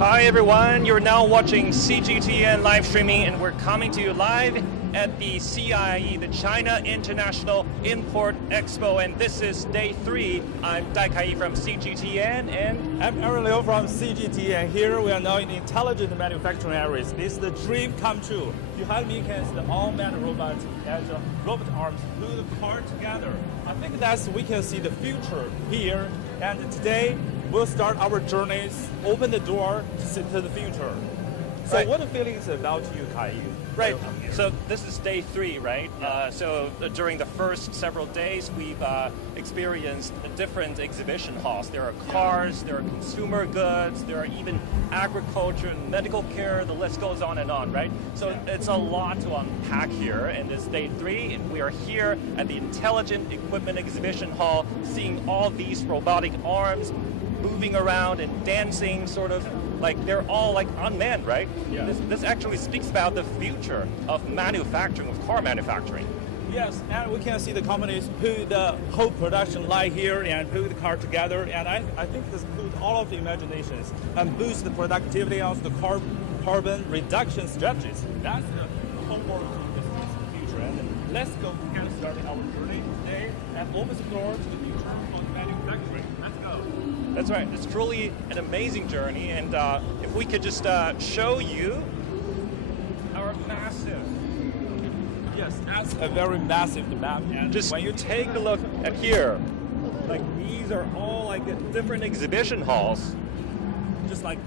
Hi everyone, you're now watching CGTN live streaming and we're coming to you live at the CIIE, the China International Import Expo, and this is day 3. I'm Dai from CGTN and I'm Aaron Liu from CGTN. Here we are now in intelligent manufacturing areas. This is the dream come true. Behind me can see the all-man robot and robot arms glue the car together. I think we can see the future here, and today we'll start our journeys, open the door to the future. So right. What feelings about you, Kai? Right, so this is day 3, right? So during the first several days, we've experienced different exhibition halls. There are cars, there are consumer goods, there are even agriculture and medical care, the list goes on and on, right? So it's a lot to unpack here, and it's day 3, and we are here at the Intelligent Equipment Exhibition Hall, seeing all these robotic arms moving around and dancing, sort of like they're all like unmanned, right? Yeah. This actually speaks about the future of manufacturing, of car manufacturing. Yes, and we can see the companies put the whole production line here and put the car together, and I think this puts all of the imaginations and boosts the productivity of the carbon reduction strategies. That's the homework to the future. And let's go get started our journey today and open the door to the future of manufacturing. Let's go. That's right. It's truly an amazing journey, and if we could just show you our massive. Yes, that's a very massive map. And just when you take a look at here, like these are all like different exhibition halls. Just like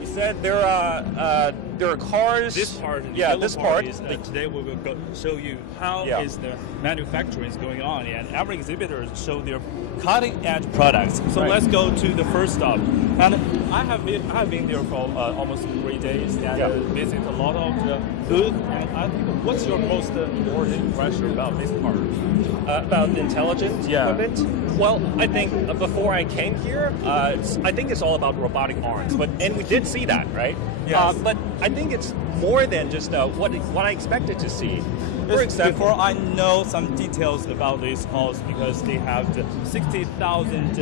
you said, there are cars. This part, this part. Is, today we will show you how is the manufacturing is going on, and every exhibitor show their cutting-edge products. So let's go to the first stop. And I have been there for almost 3 days and visit a lot of the booth. And I think, what's your most important impression about this part? About intelligent equipment? Well, I think before I came here, I think it's all about robotic arms. And we did see that, right? Yes. But I think it's more than just what I expected to see. For example, before I know some details about these halls, because they have 60,000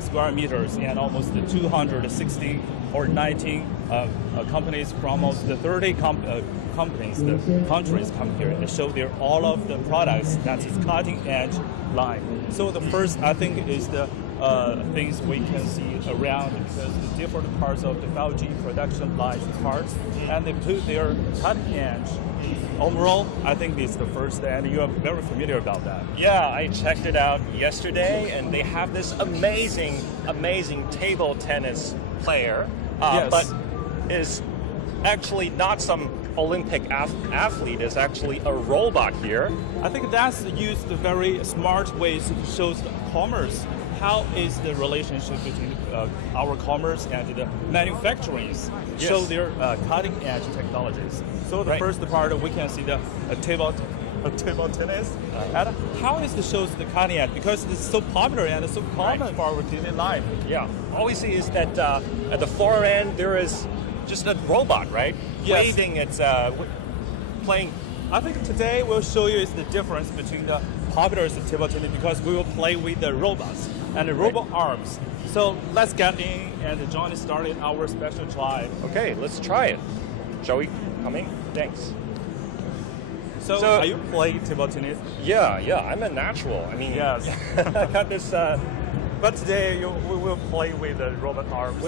square meters and almost 260 or 19 companies from almost 30 companies, the countries come here and show all of the products that is cutting edge line. So the first, I think, is the things we can see around, because the different parts of the 5G production lines parts, and they put their cutting edge. Overall, I think it's the first, and you are very familiar about that. Yeah, I checked it out yesterday, and they have this amazing table tennis player, but is actually not some Olympic athlete, is actually a robot here. I think that's used very smart ways, shows the commerce. How is the relationship between our commerce and the manufacturing? Show their cutting edge technologies. So the first part, we can see the table tennis. And how is the shows the cutting edge? Because it's so popular and it's so common for our daily life. Yeah. All we see is that at the far end there is just a robot, right? Yes. Waving its playing. I think today we'll show you is the difference between the popular table tennis, because we will play with the robots and the robot arms. So let's get in and Johnny started our special try. Okay, let's try it. Shall we? Coming? Thanks. So are you playing table tennis? Yeah, I'm a natural. I mean, yes. I got this. But today we will play with the robot arms.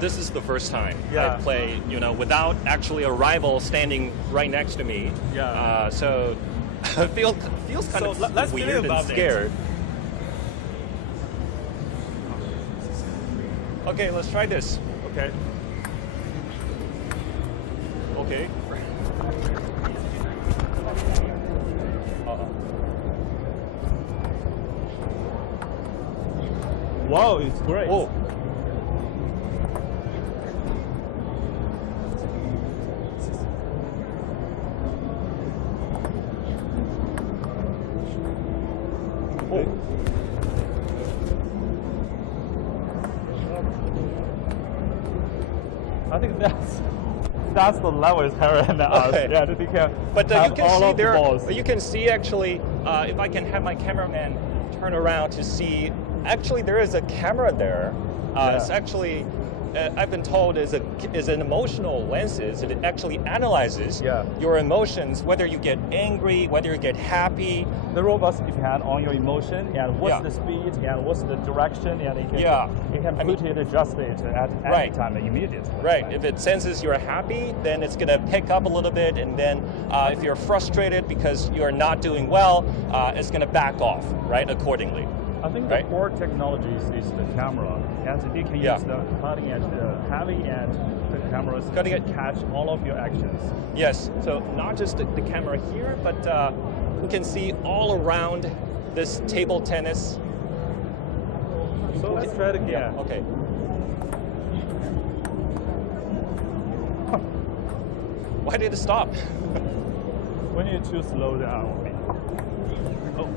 This is the first time I play, without actually a rival standing right next to me. Yeah. So it feels kind of weird and scared. Okay, let's try this. Okay. Okay. Wow, it's great. Oh. I think that's the level is higher than us. Okay. Yeah, you can. But you can see there. You can see actually. If I can have my cameraman turn around to see. Actually, there is a camera there. It's actually I've been told is an emotional lenses. It actually analyzes your emotions, whether you get angry, whether you get happy. The robots depend on your emotion and what's the speed and what's the direction, and it can adjust it at any time immediately. Right. If it senses you're happy, then it's going to pick up a little bit, and then if you're frustrated because you're not doing well, it's going to back off, right, accordingly. I think the core technologies is the camera, and it can use the cutting edge, the heavy edge, the cameras to catch all of your actions. Yes, so not just the camera here, but we can see all around this table tennis. So let's try it again. Yeah, okay. Why did it stop? We need to slow down. Oh.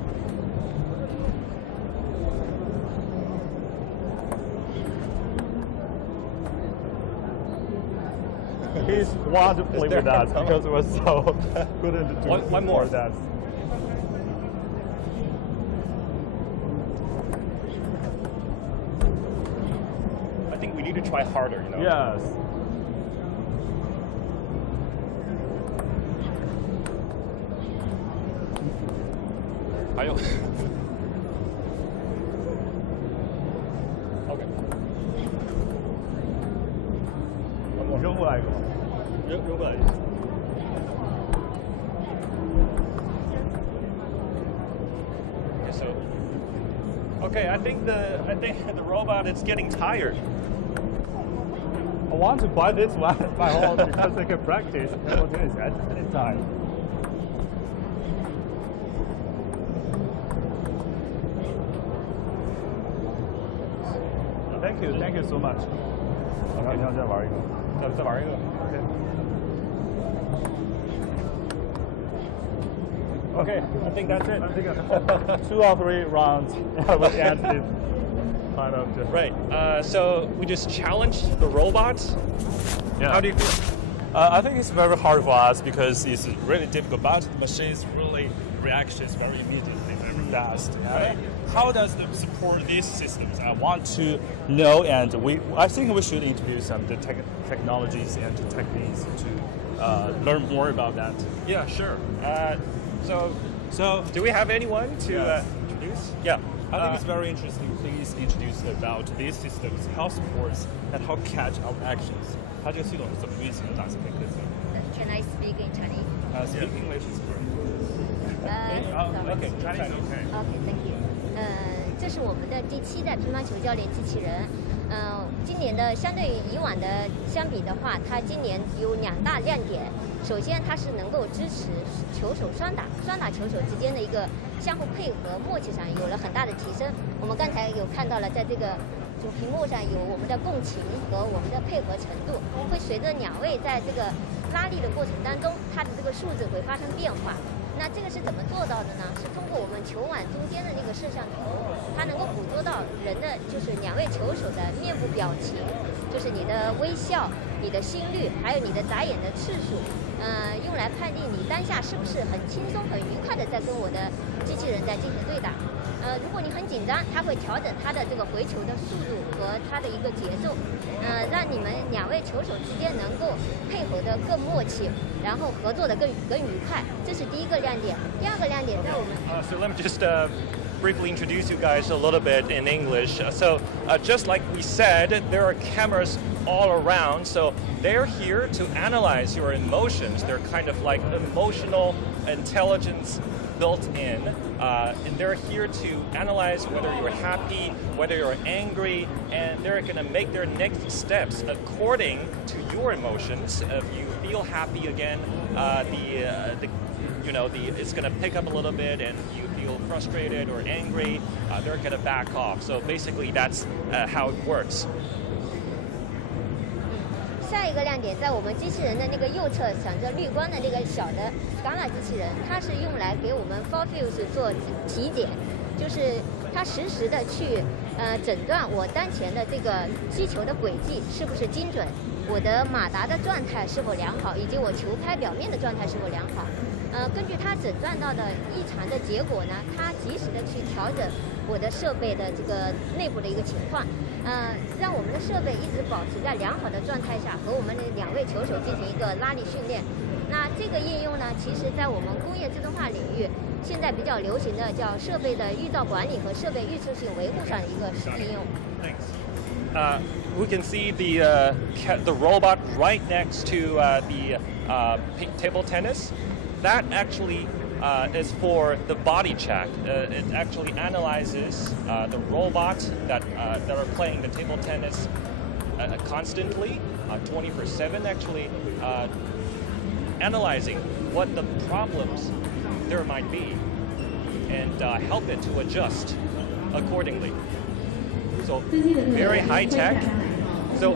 He's wanted to play with us because we're so couldn't do one more that. I think we need to try harder, you know? Yes. Okay. 扔过来一个。扔过来。So, okay, I think the robot is getting tired. I want to buy this one by all because I can practice table tennis at any time. Thank you so much. 我想再玩一个，再玩一个。Okay, I think that's it. 2 or 3 rounds will end this kind of. Right. So we just challenged the robots. Yeah. How do you feel? I think it's very hard for us because it's really difficult, but the machines really reactions very immediately, very fast. Right. How does it support these systems? I want to know, and I think we should introduce some of the technologies and the techniques to learn more about that. Yeah, sure. So do we have anyone to introduce? Yeah. I think it's very interesting. Please introduce about these systems, how supports and how catch our actions. 它这个系统是怎么运行的？打字可以。Can I speak in Chinese? Speak English is great. Okay, Chinese okay. Okay, thank you. 这是我们的第7代乒乓球教练机器人。今年的相对于以往的相比的话，它今年有2大亮点。首先，它是能够支持球手双打球手之间的一个相互配合默契上有了很大的提升。我们刚才有看到了，在这个主屏幕上有我们的共情和我们的配合程度，会随着鸟位在这个拉力的过程当中，它的这个数字会发生变化。那这个是怎么做到的呢？是通过我们球碗中间的那个摄像头，它能够捕捉到人的就是2位球手的面部表情，就是你的微笑、你的心率，还有你的眨眼的次数，用来判定你当下是不是很轻松、很愉快的在跟我的机器人在进行对打。如果你很紧张，它会调整它的这个回球的速度和它的一个节奏，让你们2位球手之间能够配合的更默契，然后合作的更愉快，这是第一个亮点。第二个亮点在我们。So let me just briefly introduce you guys a little bit in English. So just like we said, there are cameras all around. So they're here to analyze your emotions. They're kind of like emotional intelligence built in, and they're here to analyze whether you're happy, whether you're angry, and they're going to make their next steps according to your emotions. If you feel happy again, it's going to pick up a little bit, and you feel frustrated or angry, they're going to back off. So basically, that's how it works. 下一个亮点在我们机器人的那个右侧闪着绿光的那个小的 Scala 机器人，它是用来给我们 Forfuse 做体检，就是它实时的去诊断我当前的这个击球的轨迹是不是精准，我的马达的状态是否良好，以及我球拍表面的状态是否良好。根据它诊断到的异常的结果呢，它及时的去调整我的设备的这个内部的一个情况，让我们的设备一直保持在良好的状态下，和我们的2位球手进行一个拉力训练。那这个应用呢，其实在我们工业自动化领域，现在比较流行的叫设备的预兆管理和设备预测性维护上的一个应用。We can see the robot right next to the table tennis. That actually is for the body check. It actually analyzes the robots that are playing the table tennis constantly, 24/7 actually, analyzing what the problems there might be and help it to adjust accordingly. So very high tech. So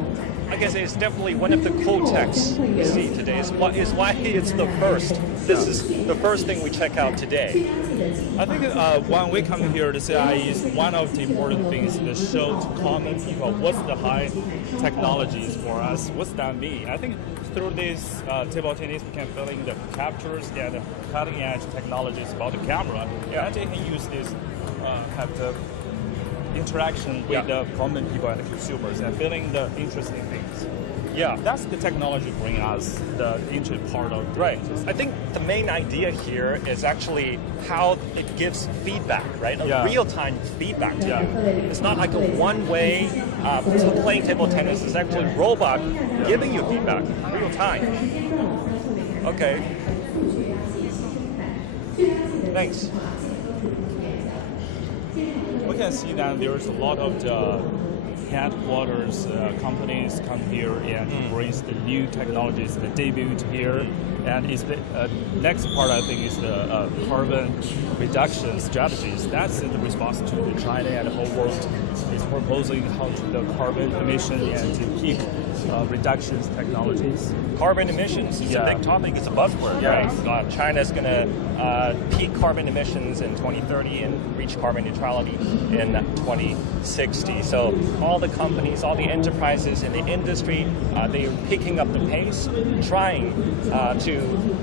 I guess it's definitely one of the cool techs we see today. Is why it's the first. This is the first thing we check out today. I think when we come here to CIIE, is one of the important things to show to common people what's the high technologies for us. What's that mean? I think through this table tennis, we can fill in the captures and cutting edge technologies about the camera. And they can use this, have the interaction with the common people and the consumers and feeling the interesting things. Yeah, that's the technology bring us the interesting part of the right. I think the main idea here is actually how it gives feedback, right? A real-time feedback to you. It's not like a one-way playing table tennis. It's actually a robot giving you feedback real time. Okay. Thanks. We can see that there's a lot of the headquarters companies come here and embrace the new technologies that debut here. And it's the next part, I think, is the carbon reduction strategies. That's in the response to the China and the whole world is proposing how to the carbon emission and the peak reductions technologies. Carbon emissions is a big topic. It's a buzzword, right? China's going to peak carbon emissions in 2030 and reach carbon neutrality in 2060. So all the companies, all the enterprises in the industry, they're picking up the pace, trying to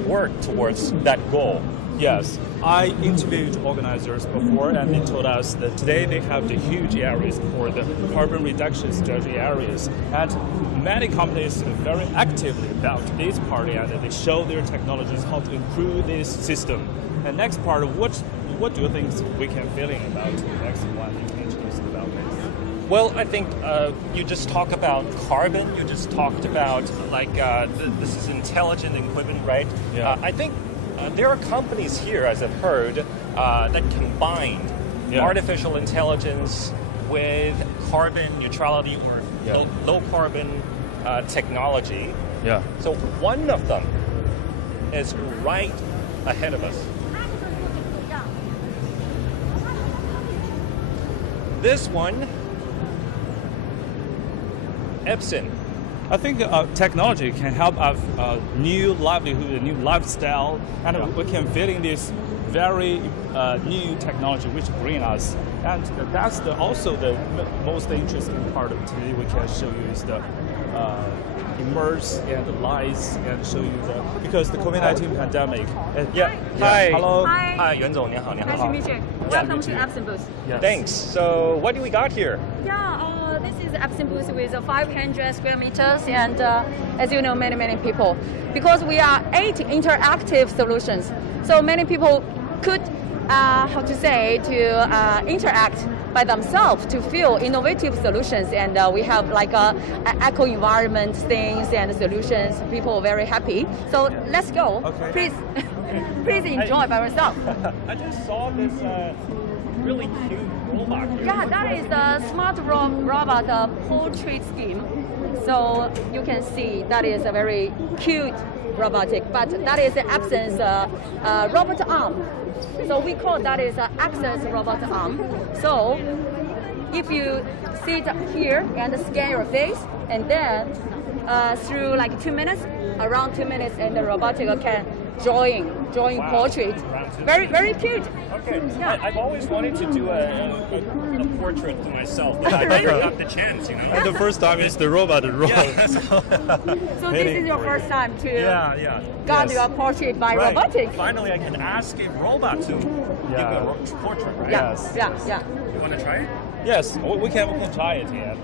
work towards that goal. Yes, I interviewed organizers before and they told us that today they have the huge areas for the carbon reduction strategy areas. And many companies are very actively about this part and they show their technologies how to improve this system. And next part, what do you think we can feeling about the next one you can introduce about this? Well, I think you just talk about carbon. You just talked about like this is intelligent equipment, right? Yeah. I think there are companies here, as I've heard, that combine artificial intelligence with carbon neutrality or low carbon technology. Yeah. So one of them is right ahead of us. This one, Epson. I think technology can help us new livelihood, a new lifestyle, and we can fit in this very new technology which bring us. And that's also the most interesting part of today. We can show you is the immerse and the lights and show you because the COVID-19 pandemic. Hi. Hello. Hi. 袁总您好，您好。 Nice to meet you. Welcome to Epson booth. Yes. Thanks. So what do we got here? Yeah, this is the Epson booth with 500 square meters and as you know, many people. Because we are 8 interactive solutions, so many people could, interact by themselves to feel innovative solutions. And we have like eco environment things and solutions. People are very happy. So let's go. Okay. Please enjoy by yourself. I just saw this really cute robot here. Yeah, that is a smart robot portrait scheme. So you can see that is a very cute robotic, but that is Epson's robot arm. So we call that is Epson's robot arm. So if you sit here and scan your face, and then through like 2 minutes, around 2 minutes, and the robotic can drawing Wow. portrait. Round two. Very, very cute. Okay. Yeah. I've always wanted to do a portrait for myself, but I never got the chance, you know? And the first time is the robot draw. Yeah. So this is your first time to Yeah. got Yes. your portrait by Right. robotic. Finally, I can ask a robot to Yeah. give a portrait, right? Yeah, Yes, yeah, yes. yeah. You want to try it? Yes, we can try it. Yeah,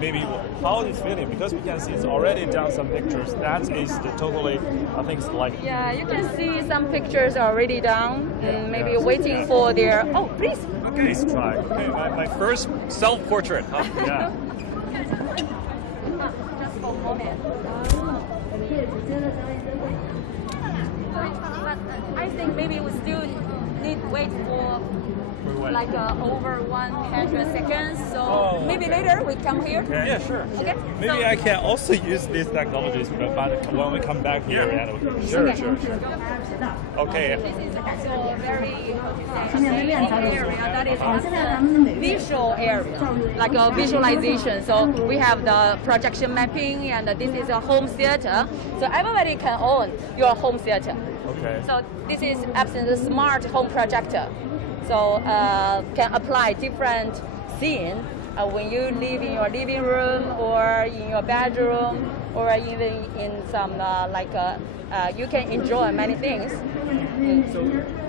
maybe how it's feeling, because we can see it's already done some pictures. That is totally, I think it's like. Yeah, you can see some pictures already down. Maybe Yes. waiting for their. Oh, please. Okay. Let's try. Okay, my first self-portrait. Huh? Yeah. Just for a moment. But I think maybe we still need wait for what? like over 100 seconds. So Oh, maybe okay. later we come here. Okay. Yeah, sure. Okay. Maybe so, I can also use these technologies, but when we come back here, Yeah. and we Sure, Okay. sure. Okay. This is also a very amazing area that is a visual area, like a visualization. So we have the projection mapping, and this is a home theater. So everybody can own your home theater. Okay. So this is absolutely smart home projector. So can apply different scene when you live in your living room or in your bedroom or even in some you can enjoy many things. So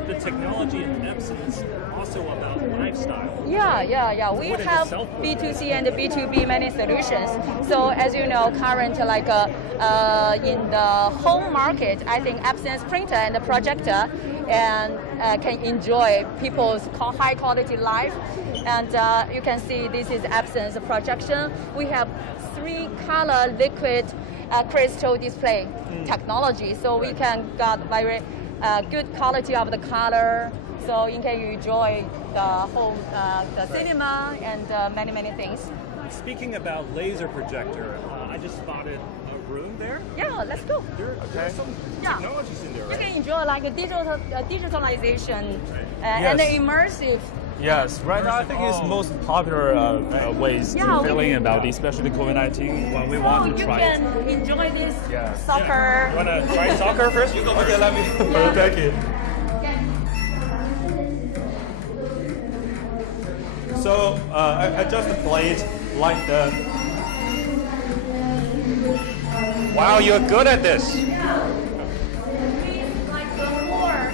the technology in Epson is also about lifestyle. Yeah. We What is have the self-portrait? B2C and B2B many solutions. So as you know, current in the home market, I think Epson's printer and the projector and can enjoy people's high quality life. And you can see this is Epson's projection. We have 3 color liquid crystal display technology, so we can get very good quality of the color. So you can enjoy the home, the cinema, and many things. Speaking about laser projector, I just spotted a room there. Yeah, let's go. There's some Yeah. technologies in there, You right? can enjoy like a digitalization and the Yes. immersive. Yes, right now I think it's most popular ways Yeah, to we- feeling about, especially COVID-19, when we want So to you try can it. enjoy this Yeah. soccer. You want to try soccer first? You go Okay, first. let me. Yeah. Thank you. So I just played like the. Wow, you're good at this. Like before,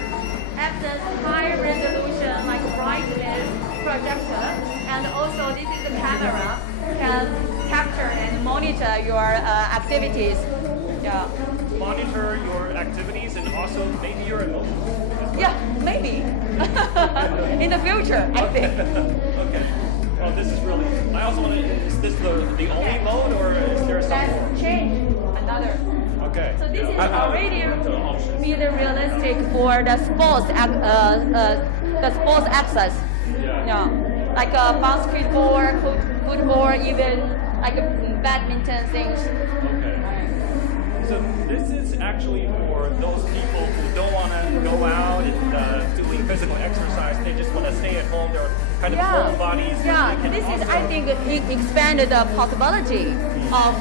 Epson's high resolution, like brightness projector, and also this is the camera can capture and monitor your activities. Yeah. Monitor your activities and also maybe your emotions. Yeah, maybe. In the future, I think. Okay. Oh, this is really. I also want to. Is this the only mode, or is there some more? Let's change another. Okay. So this is I- already made realistic for the sports access. Yeah. Like a basketball, football, even like a badminton things. Okay. So this is actually for those people who don't want to go out and doing physical exercise. They just want to stay at home. They're kind of homebodies. Yeah. They can This is, also- I think, it expanded the possibility of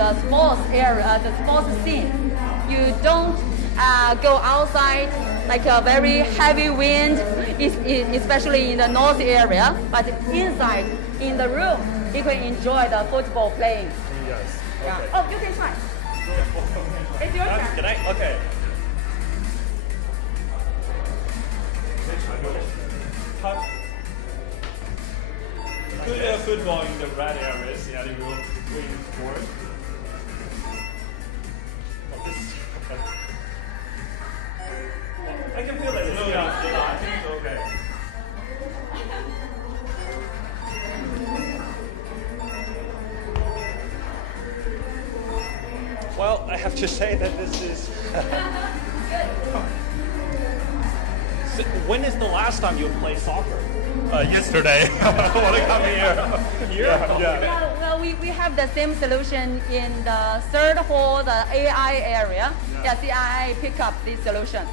the sports area, the sports scene. You don't go outside like a very heavy wind, especially in the north area, but inside in the room, you can enjoy the football playing. Yes. Yeah. Okay. Oh, you can try. It's your turn. Can I? Okay. Good football in the red areas, yeah, they will win forward. I can feel it. Yeah, I think it's okay. Well, I have to say that this is. So when is the last time you played soccer? Yesterday, I want to come here. Yeah. Well, we have the same solution in the third hall, the AI area. Yeah, CIIE pick up this solution.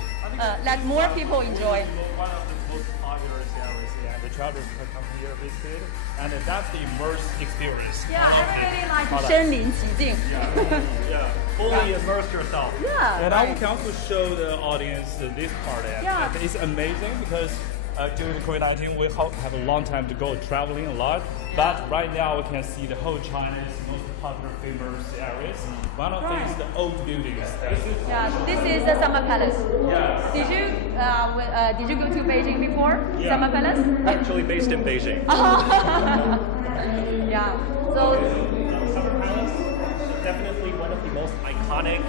Let more people enjoy. One of the most popular areas, yeah, the travelers can come here, visit it, and that's the immersive experience. Yeah, everybody like product. 身临其境. Yeah, fully immerse yourself. Yeah. And I right. can also show the audience this part. And Yeah. it's amazing because during the COVID-19, we have a long time to go traveling a lot. But right now, we can see the whole China's most popular, famous areas. One of them is the old buildings. Yeah, this is the Summer Palace. Yeah. Did you go to Beijing before? Yeah. Summer Palace? Actually based in Beijing. Yeah. So Summer Palace, definitely one of the most iconic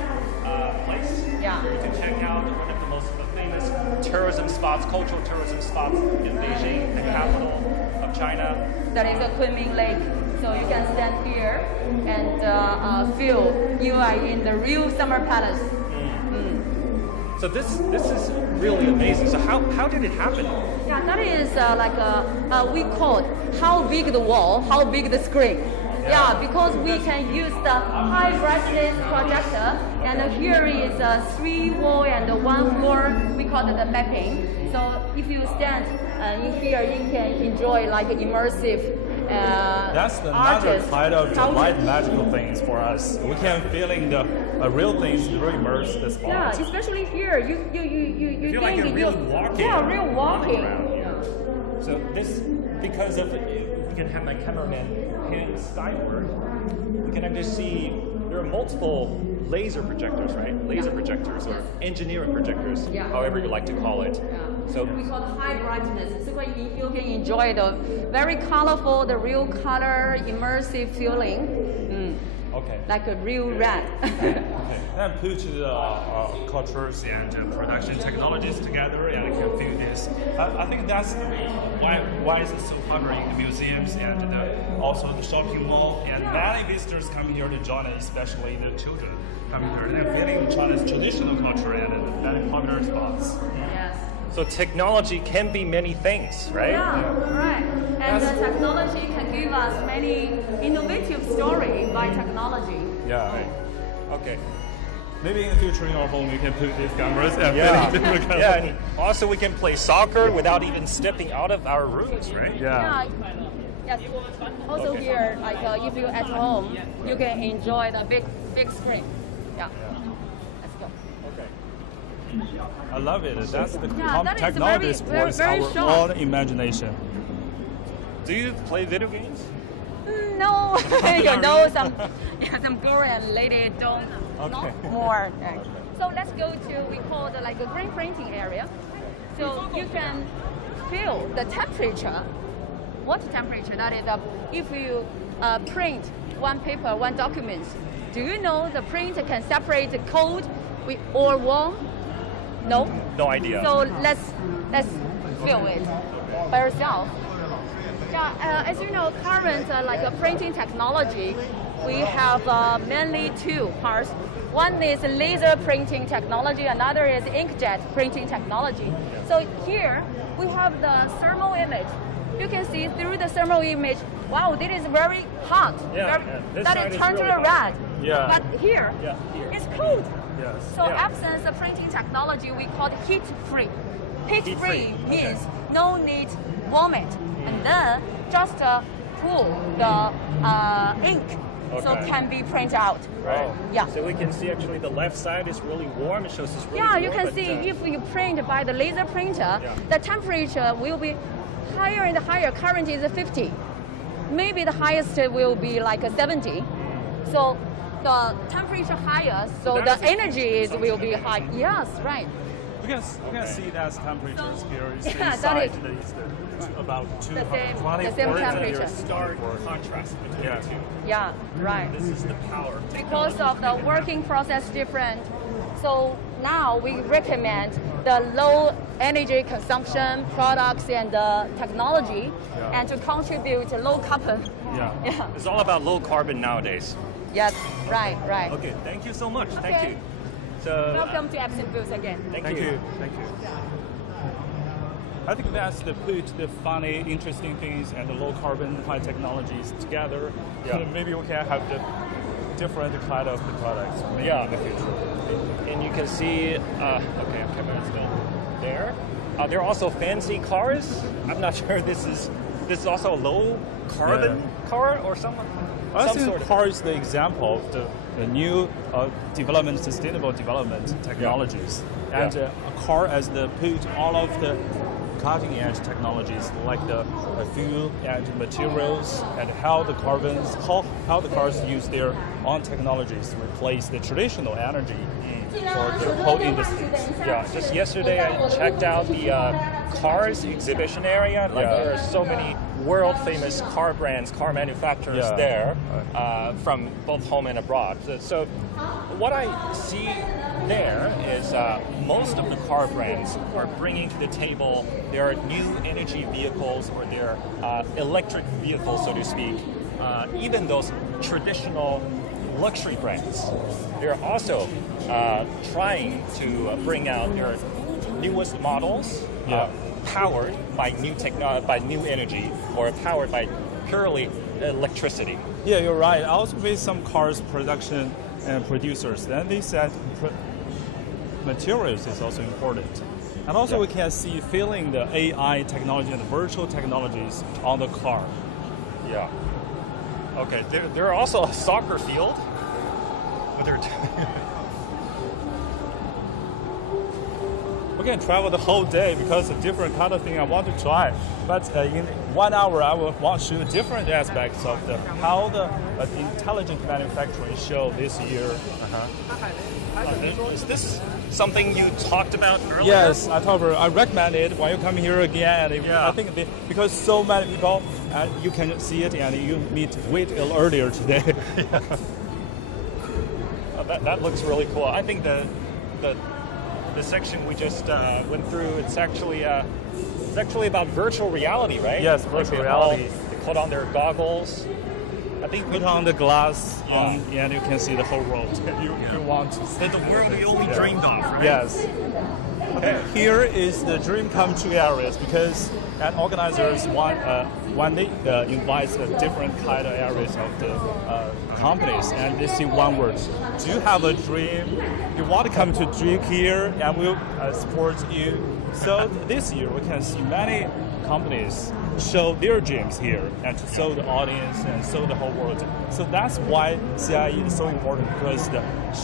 places. Yeah. You can check out one of the most famous tourism spots, cultural tourism spots in Beijing, the capital of China. that is a Kunming Lake. So you can stand here and feel you are in the real Summer Palace. So this is really amazing. So how did it happen? Yeah, that is we call it how big the wall, how big the screen. Yeah, because we can use the high brightness projector, and here is 3 wall and 1 floor. We call it the mapping. So if you stand in here, you can enjoy like immersive. That's another kind of light magical things for us. We can feeling the real things, really immerse the spot. Yeah, especially here, you feel like you're really walking. Yeah, real walking. Around, yeah. So this, because of, we can have my cameraman pan skyward, we can actually see there are multiple laser projectors, right? Laser projectors or engineering projectors, Yeah. however you like to call it. Yeah. So We call it high brightness. So you can enjoy the very colorful, the real color, immersive feeling, Okay. like a real red. Then put the cultures and production technologies together and can feel this. I think that's why it's so popular in the museums and also the shopping mall. And many visitors come here to join it, especially the children coming here and feeling China's traditional culture and many popular spots. Yes. So technology can be many things, right? Yeah, right. And the technology can give us many innovative stories by technology. Yeah. Okay. Maybe in the future in our home you can put these cameras and Yeah. film different Yeah. And also we can play soccer without even stepping out of our rooms, right? Yeah. Yes. Also here, like if you're at home, you can enjoy the big screen. Yeah. Let's go. Okay. I love it. That's the that is technology very, sports very our short. own imagination. Do you play video games? No, you know some Korean lady don't Okay. not more. Right. So let's go to we call it like a green printing area. So you can feel the temperature. What temperature? That is if you print one paper, one document. Do you know the printer can separate the cold or warm? No. No idea. So let's feel it by yourself. Yeah, as you know, current like printing technology, we have mainly 2 parts. One is laser printing technology, another is inkjet printing technology. So here we have the thermal image. You can see through the thermal image, wow, this is very hot. Yeah, this that side is is turned really to red. hot. Yeah. But here, Yeah, here. it's cold. Yes. So Yeah. absence of printing technology, we call it heat-free. Heat-free Heat-free, means no need warm it, and then just pull the ink, so Okay. can be printed out. Right. Yeah. So we can see actually the left side is really warm. It shows it's really Yeah, warm. you can but, see if you print by the laser printer, Yeah. the temperature will be higher and higher. Current is 50. Maybe the highest will be like 70. So the temperature higher, so the that is energy will be high. consumption. Yes, right. We can see that temperatures here is Yeah, that inside is- about same 24 temperature. degrees. stark contrast between Yeah. the two. Yeah, right. This is the power of Because technology. of the working process different. So now we recommend the low energy consumption products and technology, Yeah. and to contribute low carbon. Yeah. Yeah. It's all about low carbon nowadays. Yes. Right. Right. Okay, thank you so much. Thank Okay. you. So Welcome to Epson booth again. Thank Thank you. you. Thank you. I think that's the put the funny, interesting things and the low carbon, high technologies together. Yeah. Maybe we can have the different kind of the products maybe Yeah. in the future. And you can see, okay, camera is still there. There are also fancy cars. I'm not sure this is also a low carbon car or something. I think car is the example of the new development, sustainable development technologies. And a car as the put all of the cutting edge technologies like the fuel and materials and how the cars use their own technologies to replace the traditional energy for the whole industry. Yeah, just yesterday I checked out the cars exhibition area. There are so many world famous car brands, car manufacturers there from both home and abroad. So what I see there is most of the car brands are bringing to the table their new energy vehicles or their electric vehicles, so to speak. Even those traditional luxury brands, they're also trying to bring out their newest models powered by new energy or powered by purely electricity. Yeah, you're right. I also with some cars production and producers, then they said materials is also important. And also we can see feeling the AI technology and the virtual technologies on the car. Yeah. Okay, there are also a soccer field. We can travel the whole day because of different kind of thing I want to try. But in 1 hour, I will want to show different aspects of how the intelligent manufacturing show this year. Is this something you talked about earlier? Yes, I recommend it when you come here again. I think because so many people, you can see it and you meet way earlier today. That looks really cool. I think the section we just went through, it's actually about virtual reality, right? Yes, virtual reality. They put on their goggles. I think put on the glass and you can see the whole world. You want to see the world we only dreamed of, right? Yes. Okay. Here is the dream come true areas because organizers when they invite different kind of areas of the companies and they see one word. Do you have a dream? You want to come to dream here and we'll support you. So this year we can see many companies show their dreams here and to show the audience and show the whole world. So that's why CIIE is so important because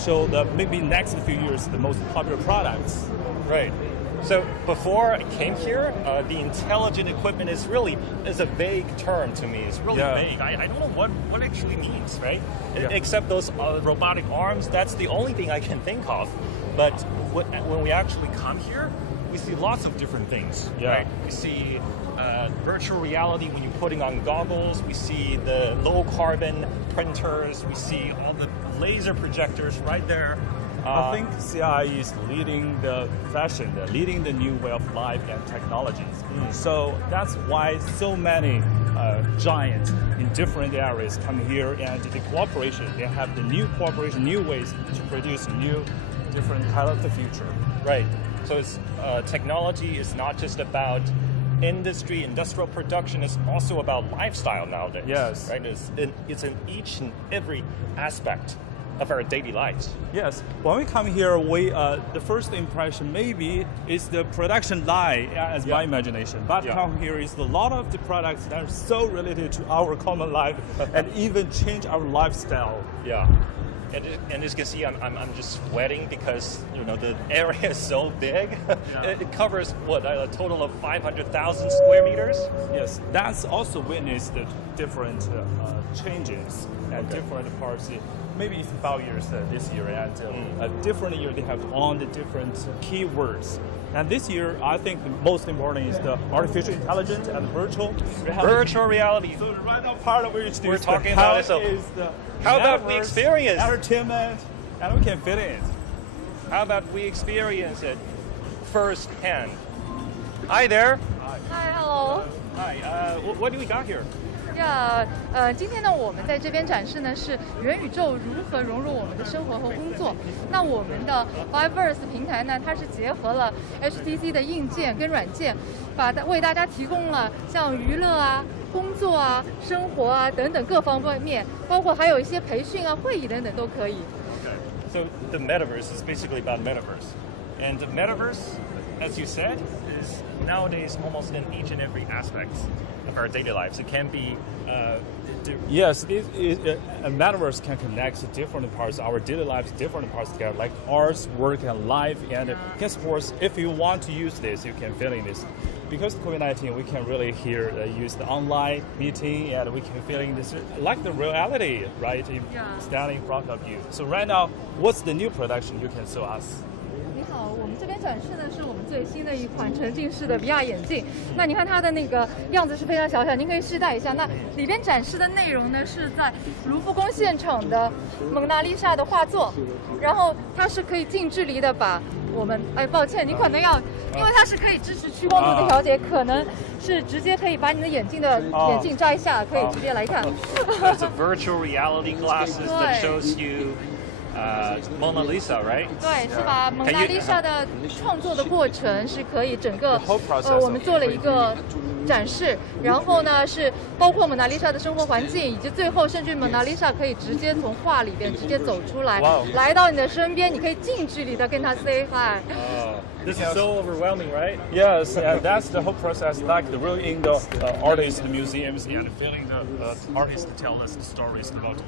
show maybe next few years the most popular products. Right. So before I came here, the intelligent equipment is a vague term to me. It's really vague. I don't know what it actually means, right? Except those robotic arms, that's the only thing I can think of. But when we actually come here, we see lots of different things, right? We see virtual reality when you're putting on goggles. We see the low carbon printers. We see all the laser projectors right there. I think CIIE is leading the fashion, leading the new way of life and technologies. So that's why so many giants in different areas come here and the cooperation. They have the new cooperation, new ways to produce new, different kind of the future. Right. So it's, technology is not just about industrial production. It's also about lifestyle nowadays. Yes. Right. It's in each and every aspect of our daily lives. Yes. When we come here, the first impression maybe is the production line as my imagination. But come here is a lot of the products that are so related to our common life and even change our lifestyle. Yeah. And as you can see, I'm just sweating because the area is so big. It covers a total of 500,000 square meters. Yes, that's also witnessed the different changes and different parts. Maybe it's 5 years this year, and a different year they have on the different keywords. And this year, I think the most important is the artificial intelligence and virtual reality. Virtual reality. So right now, part of which we're talking about it. So how about we experience entertainment, and we can fit in. How about we experience it firsthand? Hi there. Hi, hello. Hi. What do we got here? 今天呢，我们在这边展示呢是元宇宙如何融入我们的生活和工作。那我们的 Viverse 平台呢，它是结合了 HTC 的硬件跟软件，为大家提供了像娱乐啊、工作啊、生活啊等等各方面，包括还有一些培训啊、会议等等都可以。Okay. So the metaverse is basically about metaverse, and the metaverse, as you said, is nowadays almost in each and every aspect of our daily lives. It can be Yes, a metaverse can connect different parts of our daily lives, different parts together, like arts, work, and life. And can support, if you want to use this, you can fill in this. Because of COVID-19, we can really use the online meeting, and we can feel in this like the reality, right? Standing in front of you. So right now, what's the new production you can show us? 你好，我们这边展示的是我们最新的一款沉浸式的 VR 眼镜。那你看它的那个样子是非常小小，您可以试戴一下。那里边展示的内容呢，是在卢浮宫现场的蒙娜丽莎的画作，然后它是可以近距离的把我们，抱歉，你可能要，因为它是可以支持屈光度的调节，可能是直接可以把你的眼镜摘下，可以直接来看。It's a virtual reality glasses that shows you Mona Lisa, right? 对，是把蒙娜丽莎的创作的过程是可以整个我们做了一个展示，然后呢是包括蒙娜丽莎的生活环境，以及最后甚至蒙娜丽莎可以直接从画里边直接走出来，来到你的身边，你可以近距离的跟她 say hi。This is so overwhelming, right? Yes, and that's the whole process, like the real in the artists, the museums, and feeling the artists tell us the stories about the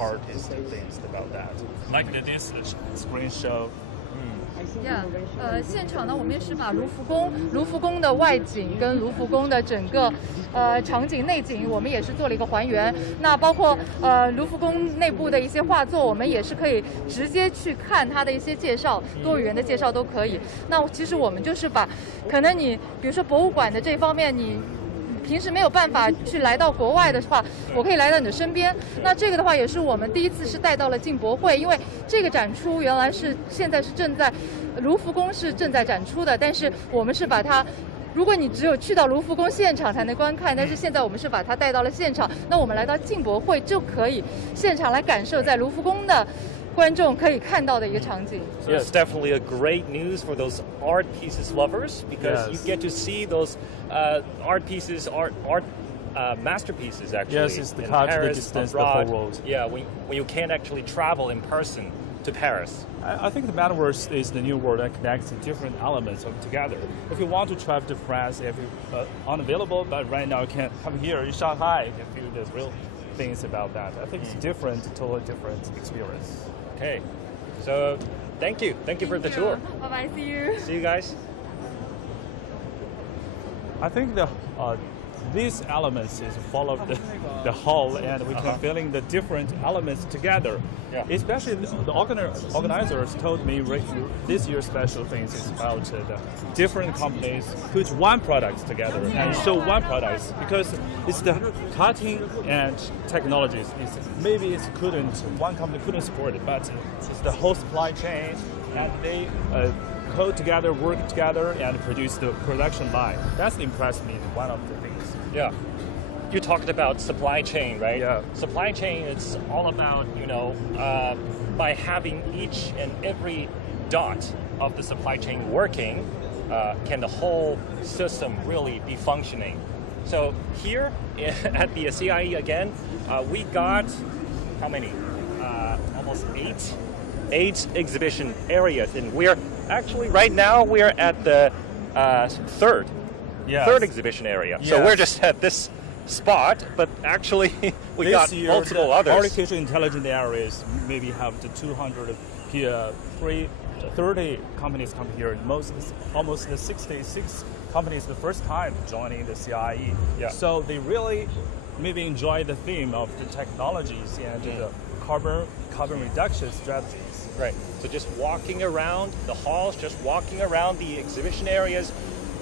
artists and things about that. Like this screen show. Yeah, 现场呢，我们也是把卢浮宫的外景跟卢浮宫的整个场景内景，我们也是做了一个还原。那包括卢浮宫内部的一些画作，我们也是可以直接去看它的一些介绍，多语言的介绍都可以。那其实我们就是把，可能你比如说博物馆的这方面你平时没有办法去来到国外的话，我可以来到你的身边。那这个的话也是我们第一次是带到了进博会，因为这个展出原来是现在是正在卢浮宫是正在展出的，但是我们是把它。如果你只有去到卢浮宫现场才能观看，但是现在我们是把它带到了现场，那我们来到进博会就可以现场来感受在卢浮宫的观众可以看到的一个场景。So it's definitely a great news for those art pieces lovers because you get to see those art pieces, masterpieces actually. Yes, it's the in cut, the Paris, distance, abroad. the whole world. Yeah, when you can't actually travel in person to Paris. I think the metaverse is the new world that connects different elements together. If you want to travel to France, if you're unavailable, but right now you can come here in Shanghai, you can feel the real things about that. I think it's different, totally different experience. Okay, so thank you for the tour. Bye bye, see you. See you guys. I think these elements is follow the whole, and we can feeling the different elements together. Yeah. Especially the organizers told me this year's special things is about the different companies put one product together and show one product because it's the cutting and technologies. One company couldn't support it, but it's the whole supply chain, and they code together, work together, and produce the production line. That's impressed me. One of the things. Yeah. You talked about supply chain, right? Yeah. Supply chain, it's all about, by having each and every dot of the supply chain working, can the whole system really be functioning? So here at the CIIE again, we got, how many? Almost eight exhibition areas. And we're actually, right now, we're at the third exhibition area. Yes. So we're just at this spot, but actually we got multiple others. Artificial intelligence areas maybe have the 30 companies come here. Almost the 66 companies the first time joining the CIIE. Yeah. So they really maybe enjoy the theme of the technologies and the carbon reduction strategies. Right. So just walking around the halls, just walking around the exhibition areas,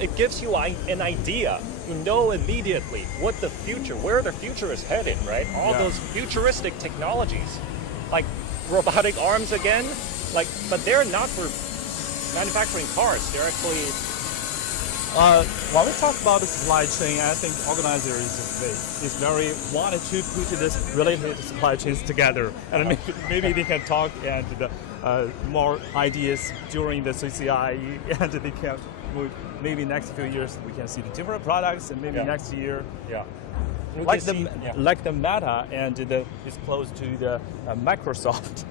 it gives you an idea. You know immediately where the future is headed, right? All those futuristic technologies, like robotic arms again, but they're not for manufacturing cars. They're actually. When we talk about the supply chain, I think organizers is very wanted to put this related supply chains together, and maybe they can talk and more ideas during the CIIE, and they can. Maybe next few years we can see the different products, and maybe next year, like the Meta, and it's close to the Microsoft.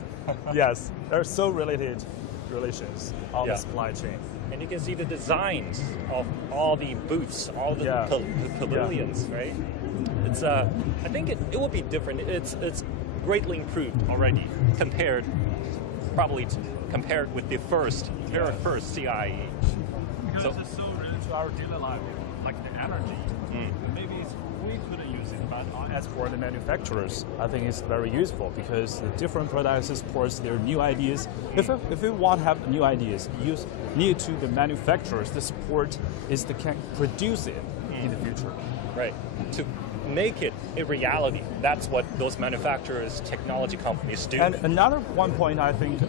Yes, they're so related relations on the supply chain. And you can see the designs of all the booths, all the pavilions, right? It's I think it will be different. It's greatly improved already compared with the very first CIIE. Because it's so related to our daily life, like the energy. Maybe we couldn't use it, but as for the manufacturers, I think it's very useful because the different products supports their new ideas. If you want to have new ideas, you need to the manufacturers. The support is they can produce it in the future. Right. To make it a reality. That's what those manufacturers, technology companies do. And another one point, I think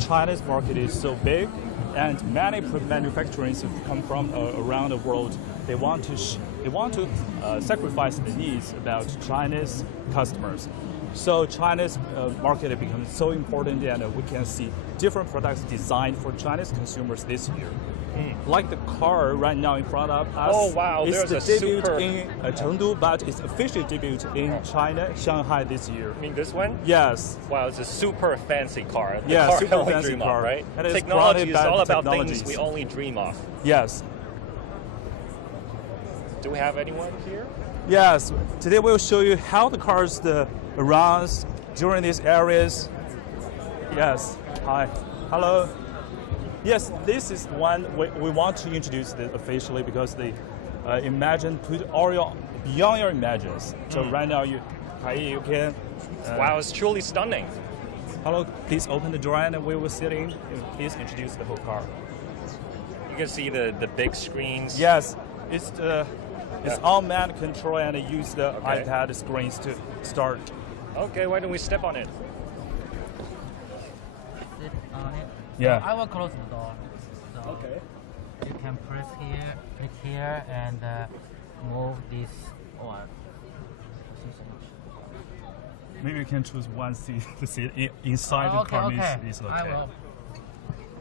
China's market is so big, and many manufacturers have come from around the world. They want to sacrifice the needs about Chinese customers. So China's market becomes so important, and we can see different products designed for Chinese consumers this year. Like the car right now in front of us. Oh wow, it's there's the a debut super... in Chengdu, but it's officially debuted in China, Shanghai this year. I mean this one? Yes. Wow, it's a super fancy car. The Yeah, car super I only fancy dream car. of, right? And it's Technology is brought all by about technologies. things we only dream of. Yes. Do we have anyone here? Yes. Today we'll show you how the cars runs during these areas. Yes. Hi. Hello. Yes, this is one we want to introduce officially because they put all your beyond your imagines. So right now you can. Wow, it's truly stunning. Hello, please open the door and we will sit in. Please introduce the whole car. You can see the big screens. Yes, it's unmanned control and use the iPad screens to start. Okay, why don't we step on it? Sit on it. Yeah. So I will close the door. So Okay. you can press here, click here, and move this one. Maybe you can choose one seat to sit inside the car. Okay. Is I okay. will.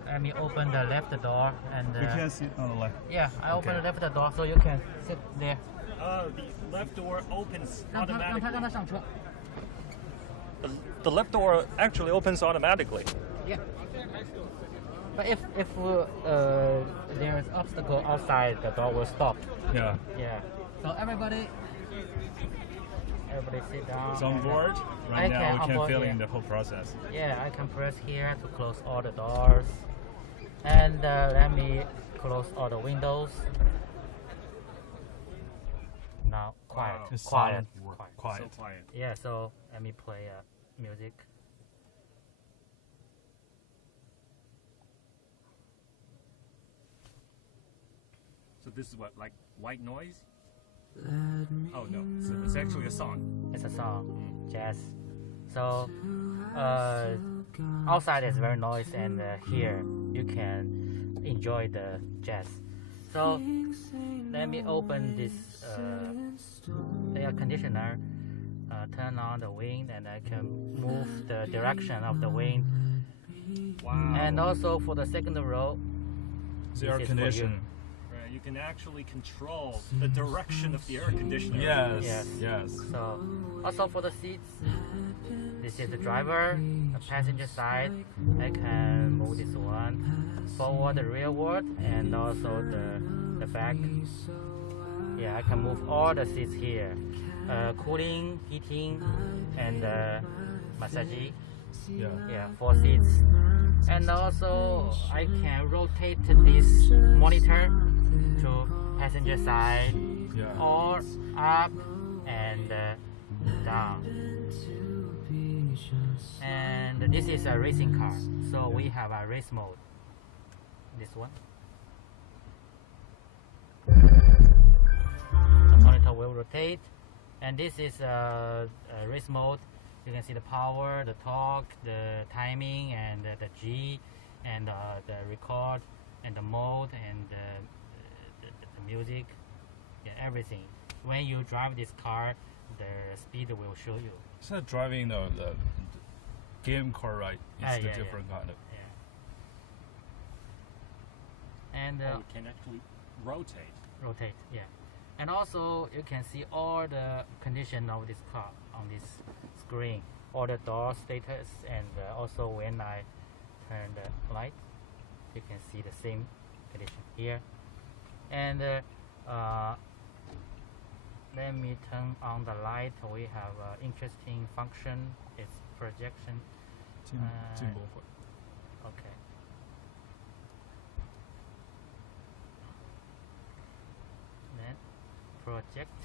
Let me open the left door and. You can sit on the left. Yeah, I open Okay. the left door so you can sit there. The left door opens 让他上车。 The left door actually opens automatically. Yeah. But if there is obstacle outside, the door will stop. Yeah. Yeah. So everybody sit down. It's on and, board. I Right now can we can onboard, feel yeah. in the whole process. Yeah, I can press here to close all the doors. And let me close all the windows. Now, quiet. Wow. It's Quiet. silent. Quiet. Quiet. So quiet. Yeah, so let me play music. So this is what, like white noise? Oh no, it's actually a song. It's a song, jazz. So outside is very noisy, and here you can enjoy the jazz. So let me open this air conditioner, turn on the wind, and I can move the direction of the wind. Wow. And also for the second row, It's this air is for you. conditioning. Right, you can actually control the direction of the air conditioner. Yes. Yes. Yes. So also for the seats, this is the driver, the passenger side. I can move this one forward, rearward, and also the back. Yeah, I can move all the seats here. Cooling, heating, and massage. Yeah. Yeah, 4 seats. And also I can rotate this monitor to passenger side, Yeah. or up and down. And this is a racing car, so we have a race mode. This one. The monitor will rotate, and this is a race mode. You can see the power, the torque, the timing, and the G, and the record, and the mode, and the music, yeah, everything. When you drive this car, the speed will show you. It's not driving the game car, right? It's the Yeah, different kind of. Yeah. And Oh, it can actually rotate. rotate, yeah. And also you can see all the condition of this car on this screen, all the door status, and also when I turn the light, you can see the same edition here. And let me turn on the light. We have an interesting function. It's projection. Okay. Then project.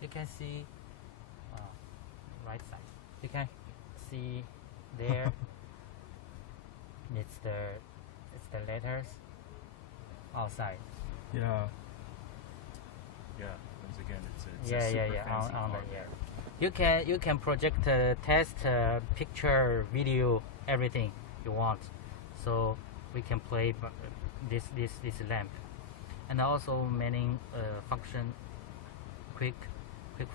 You can see right side. You can see there. it's the letters outside. Yeah. Yeah. Once again, it's Yeah. On the You can project, test, picture, video, everything you want. So we can play this lamp, and also many function. Quick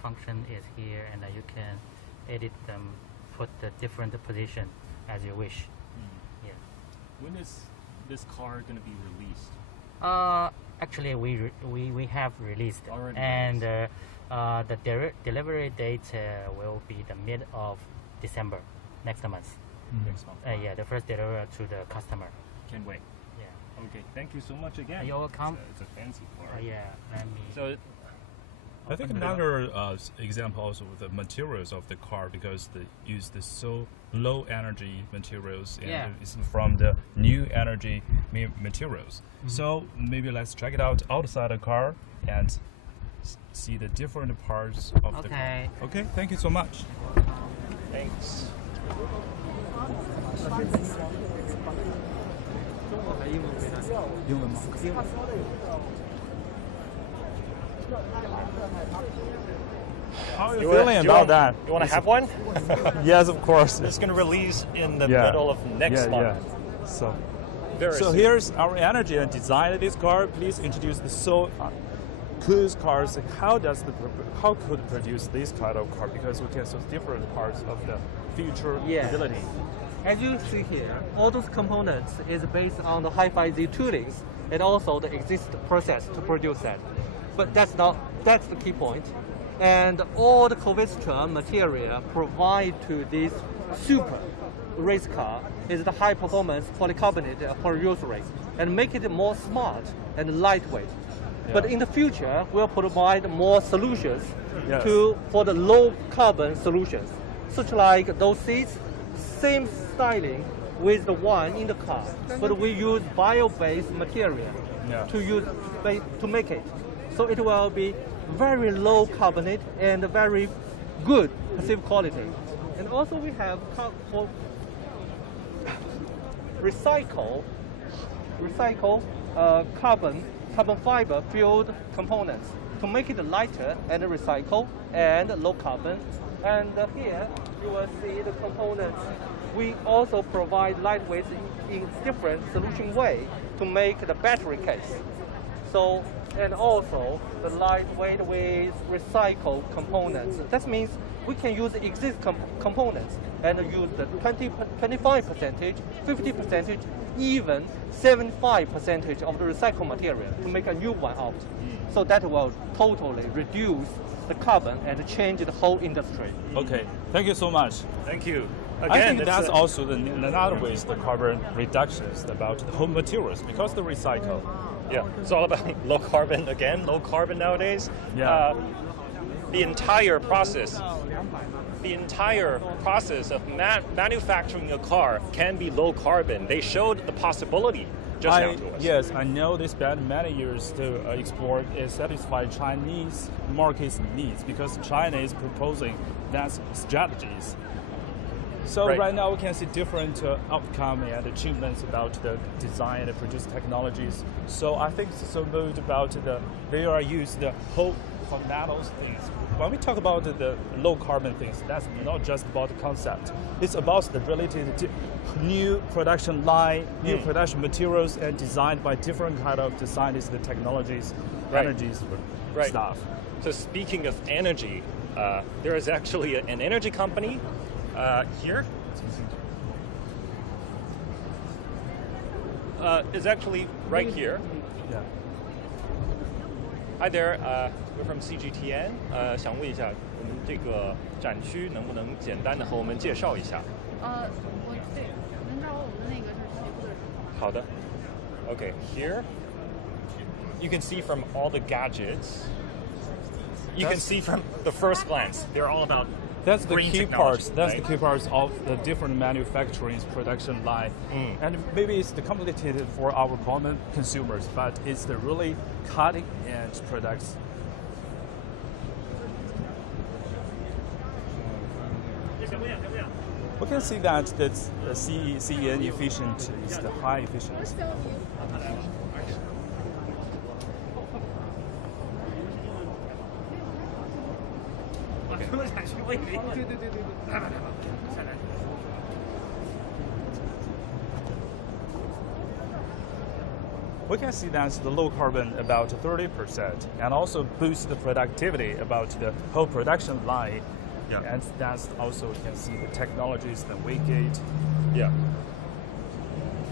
function is here, and you can edit them, put the different position as you wish. Yeah. When is this car going to be released? Actually, we have released, Already and the delivery date will be the mid of December, next month. Next month. Yeah, the first delivery to the customer. Can't wait. Yeah. Okay, thank you so much again. You're welcome. It's a fancy car. Yeah. Let me. So I think another example also with the materials of the car, because they use the so low energy materials and it's from the new energy materials. So maybe let's check it out outside the car and see the different parts of the car. Okay, thank you so much. thanks. How are you feeling about that? You want to have one? Yes, of course. It's going to release in the middle of next month. Yeah. So Very soon. here's our energy and design of this car. Please introduce the cruise cars. How could produce this kind of car? Because we can see different parts of the future ability. As you see here, all those components is based on the Hi-Fi Z toolings and also the existing process to produce that. But that's the key point. And all the Covestra material provide to this super race car is the high performance polycarbonate polyurethane and make it more smart and lightweight. Yeah. But in the future, we'll provide more solutions for the low carbon solutions, such like those seats, same styling with the one in the car, but we use bio-based material to make it. So it will be very low carbonate and very good passive quality. And also we have recycle carbon fiber filled components to make it lighter and recycle and low carbon. And here you will see the components. We also provide lightweight in different solution way to make the battery case. So, and also the lightweight with recycled components. That means we can use existing components and use the 25%, 50%, even 75% of the recycled material to make a new one out. So that will totally reduce the carbon and change the whole industry. Okay, thank you so much. Thank you. Again, I think that's also another way is the carbon reductions about the whole materials because the recycle. Yeah, it's all about low carbon again, low carbon nowadays. Yeah. The entire process of manufacturing a car can be low carbon. They showed the possibility just now to us. Yes, I know they spent many years to explore and satisfy Chinese market's needs because China is proposing that strategies. So right now we can see different outcome and achievements about the design and produce technologies. So I think it's so good about they are used the whole fundamentals things. When we talk about the low carbon things, that's not just about the concept. It's about the ability to new production line, new production materials, and designed by different kind of designers, the technologies, energies, stuff. So speaking of energy, there is actually an energy company here. Is actually right here. Yeah. Hi there, we're from CGTN. 想问一下，我们这个展区能不能简单的和我们介绍一下？我对，能找我们的那个是谁？好的. Okay, here you can see from all the gadgets. You can see from the first glance, they're all about That's the green key technology, parts. That's right? the key parts of the different manufacturing production line. And maybe it's complicated for our common consumers, but it's the really cutting edge products. We can see that the CEN efficient is the high efficiency. We can see that the low carbon about 30% and also boost the productivity about the whole production line. Yeah. And that's also you can see the technologies, the waygate. Yeah.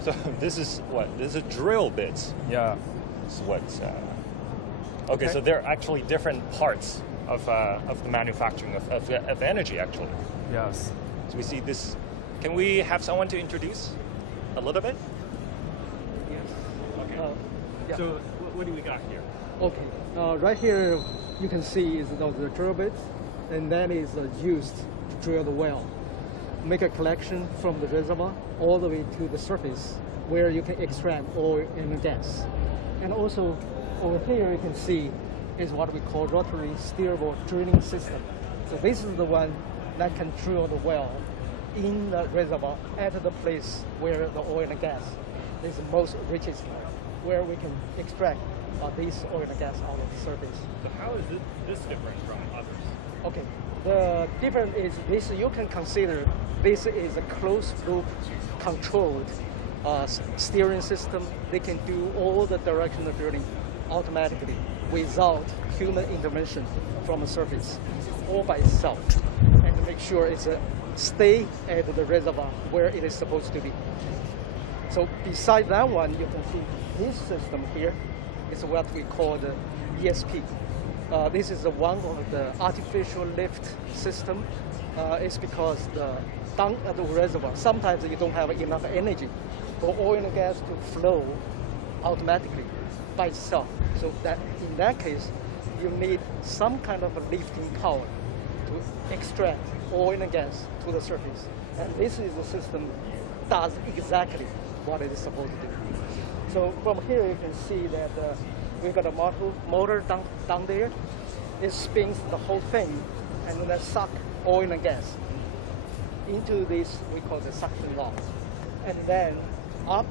So this is what? This is drill bits. Yeah. This is what? Okay, so they're actually different parts of the manufacturing of energy, actually. Yes. So we see this. Can we have someone to introduce a little bit? Okay. Yeah. So what do we got here? Okay, right here you can see is the drill bits, and that is used to drill the well, make a collection from the reservoir all the way to the surface where you can extract oil and gas. And also over here you can see is what we call rotary steerable drilling system. So this is the one that can drill the well in the reservoir at the place where the oil and gas is most richest, where we can extract this oil and gas out of the surface. So how is this different from others? Okay, the difference is this, you can consider this is a closed loop controlled steering system. They can do all the directional drilling automatically without human intervention from the surface all by itself, and to make sure it's stay at the reservoir where it is supposed to be. So beside that one, you can see this system here is what we call the ESP. This is one of the artificial lift system. It's because down at the reservoir, sometimes you don't have enough energy for oil and gas to flow automatically by itself. So that in that case, you need some kind of a lifting power to extract oil and gas to the surface. And this is the system does exactly what it is supposed to do. So from here you can see that we've got a motor down there. It spins the whole thing and then suck oil and gas into this, we call the suction rod. And then up,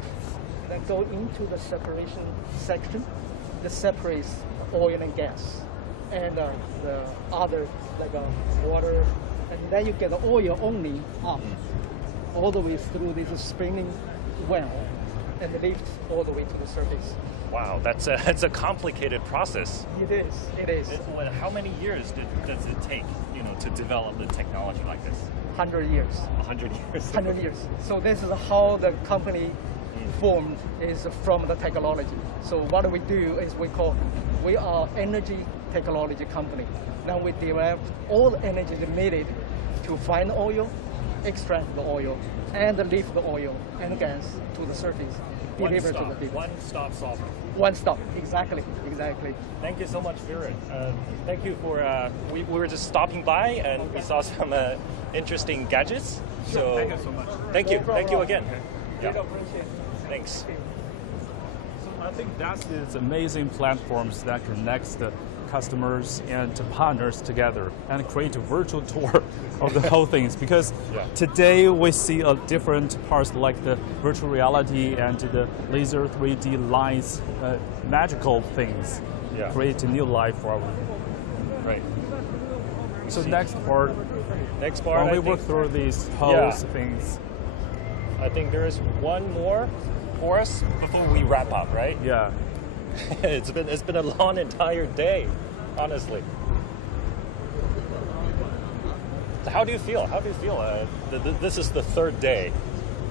then go into the separation section that separates oil and gas and the other, like water. And then you get the oil only up all the way through this spinning well and lift all the way to the surface. Wow, that's a complicated process. It is. How many years does it take, to develop the technology like this? 100 years. 100 years. 100 years. So this is how the company formed, is from the technology. So what we do is we are energy technology company. Now we develop all the energy needed to find oil, extract the oil, and lift the oil and gas to the surface, deliver to the people. One-stop solver. One stop, exactly. Thank you so much, Viren. Thank you for, we were just stopping by and we saw some interesting gadgets. So Thank you so much. Thank you again. Yeah. Thanks. I think that's these amazing platforms that connects the customers and partners together and create a virtual tour of the whole things. Because today we see different parts like the virtual reality and the laser 3D lines, magical things, create a new life for our. Right. So next part, when we work through these whole things. I think there is one more for us before we wrap up, right? Yeah. It's been a long entire day, honestly. So how do you feel? This is the third day.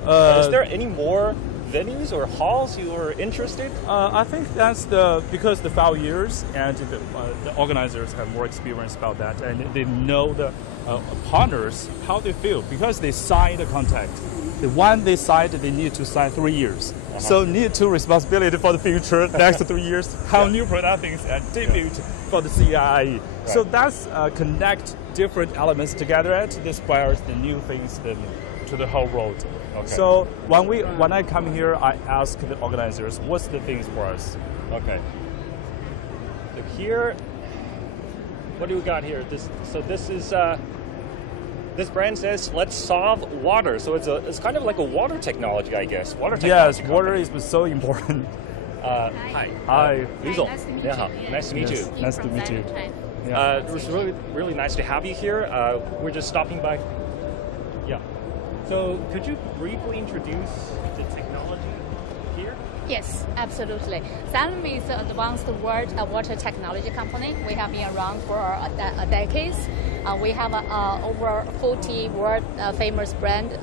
Is there any more venues or halls you were interested? I think that's because the 5 years and the organizers have more experience about that, and they know the partners how they feel because they signed a contract. The one they signed, they need to sign 3 years. So need to responsibility for the future next 3 years. How new product things and debut for the CIIE. So that's connect different elements together and inspires the new things to the whole world. Okay. So when I come here, I ask the organizers, what's the things for us? Okay. So here, what do we got here? This is this brand says, let's solve water. So it's kind of like a water technology, I guess. Water technology. Yes, water is so important. Hi. Hi. Nice to meet you. Nice to meet you. Nice to meet you. It was really nice to have you here. We're just stopping by. Yeah. So could you briefly introduce the technology here? Yes, absolutely. CIIE is an advanced world water technology company. We have been around for a decade. We have over 40 world famous brands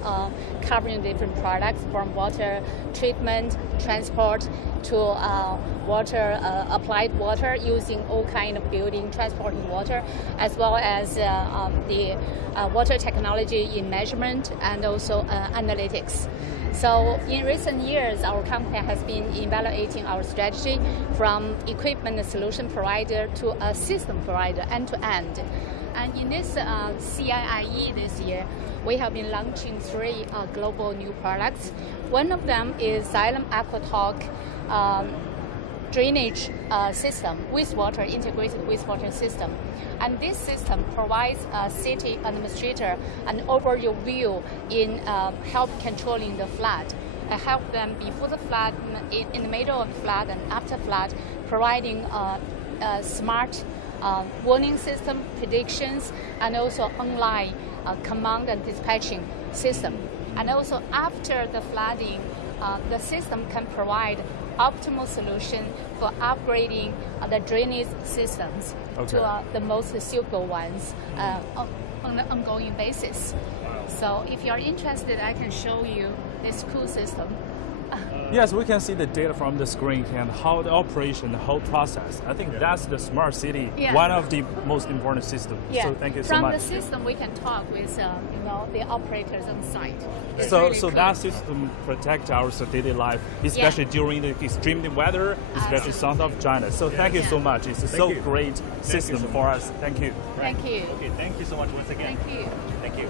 covering different products from water treatment, transport to water applied water using all kind of building transporting water, as well as the water technology in measurement and also analytics. So in recent years, our company has been evaluating our strategy from equipment solution provider to a system provider end-to-end. And in this CIIE this year, we have been launching 3 global new products. One of them is Xylem AquaTalk drainage system, integrated wastewater system. And this system provides a city administrator an overall view in help controlling the flood. Help them before the flood, in the middle of the flood, and after flood, providing a smart warning system, predictions, and also online command and dispatching system. And also after the flooding, the system can provide optimal solution for upgrading the drainage systems to the most suitable ones on an ongoing basis. So if you're interested, I can show you this cool system. Yes, we can see the data from the screen and how the operation, the whole process. I think that's the smart city, one of the most important systems. Yeah. So thank you so much. From the system, we can talk with the operators on site. It's So really so cool. that system protects our daily life, especially during the extreme weather, especially south of China. So thank you so much. It's a great system for us. Thank you. Thank you. Okay, thank you so much once again. Thank you. Thank you.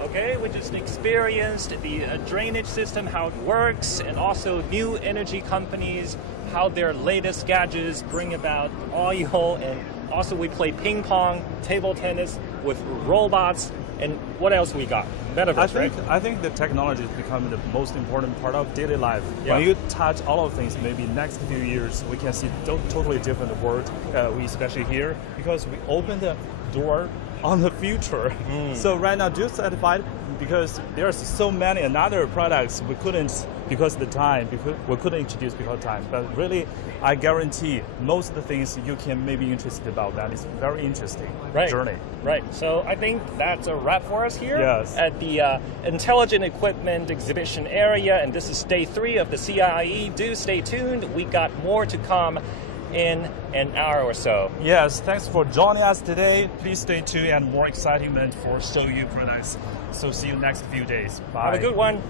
Okay, we just experienced the drainage system, how it works, and also new energy companies, how their latest gadgets bring about oil, and also we play ping pong, table tennis with robots, and what else we got? Metaverse, right? I think the technology is becoming the most important part of daily life. Yeah. When you touch all of things, maybe next few years we can see totally different world. We especially here because we open the door on the future. So right now, do you satisfied? Because there's so many another products we couldn't because of the time, because we couldn't introduce because of time. But really, I guarantee most of the things you can maybe interested about that. It's very interesting journey. Right. So I think that's a wrap for us here at the Intelligent Equipment Exhibition area, and this is day 3 of the CIIE. Do stay tuned. We got more to come in an hour or so. Yes, thanks for joining us today. Please stay tuned and more excitement for show you products. So see you next few days. Bye. Have a good one.